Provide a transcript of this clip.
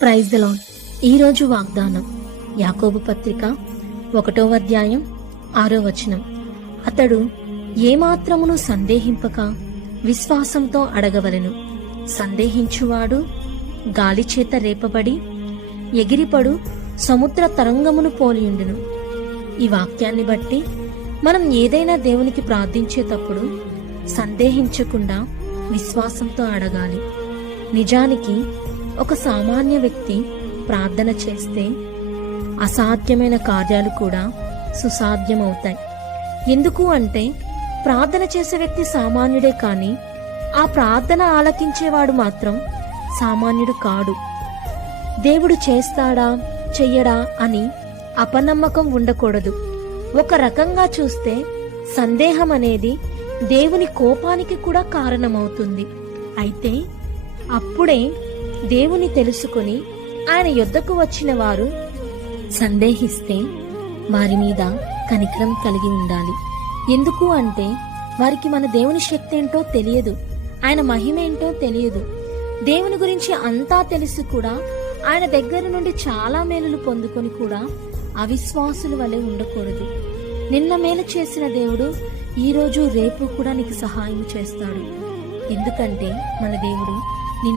Praise the lord. ఈరోజు వాగ్దానం యాకోబు పత్రిక 1వ అధ్యాయం 6వ వచనం. అతడు ఏమాత్రమును సందేహింపక విశ్వాసంతో అడగవలెను. సందేహించువాడు గాలి చేత రేపబడి ఎగిరిపడు సముద్ర తరంగమును పోలియుండును. ఈ వాక్యాన్ని బట్టి మనం ఏదైనా దేవునికి ప్రార్థించేటప్పుడు సందేహించకుండా విశ్వాసంతో అడగాలి. నిజానికి ఒక సామాన్య వ్యక్తి ప్రార్థన చేస్తే అసాధ్యమైన కార్యాలు కూడా సుసాధ్యమవుతాయి. ఎందుకు అంటే ప్రార్థన చేసే వ్యక్తి సామాన్యుడే, కానీ ఆ ప్రార్థన ఆలకించేవాడు మాత్రం సామాన్యుడు కాడు. దేవుడు చేస్తాడా చెయ్యడా అని అపనమ్మకం ఉండకూడదు. ఒక రకంగా చూస్తే సందేహం అనేది దేవుని కోపానికి కూడా కారణమవుతుంది. అయితే అప్పుడే దేవుని తెలుసుకుని ఆయన యొద్దకు వచ్చిన వారు సందేహిస్తే వారి మీద కనికరం కలిగి ఉండాలి. ఎందుకు అంటే వారికి మన దేవుని శక్తి ఏంటో తెలియదు, ఆయన మహిమేంటో తెలియదు. దేవుని గురించి అంతా తెలిసి కూడా ఆయన దగ్గర నుండి చాలా మేలులు పొందుకొని కూడా అవిశ్వాసుల వలె ఉండకూడదు. నిన్న మేలు చేసిన దేవుడు ఈరోజు రేపు కూడా నీకు సహాయం చేస్తాడు. ఎందుకంటే మన దేవుడు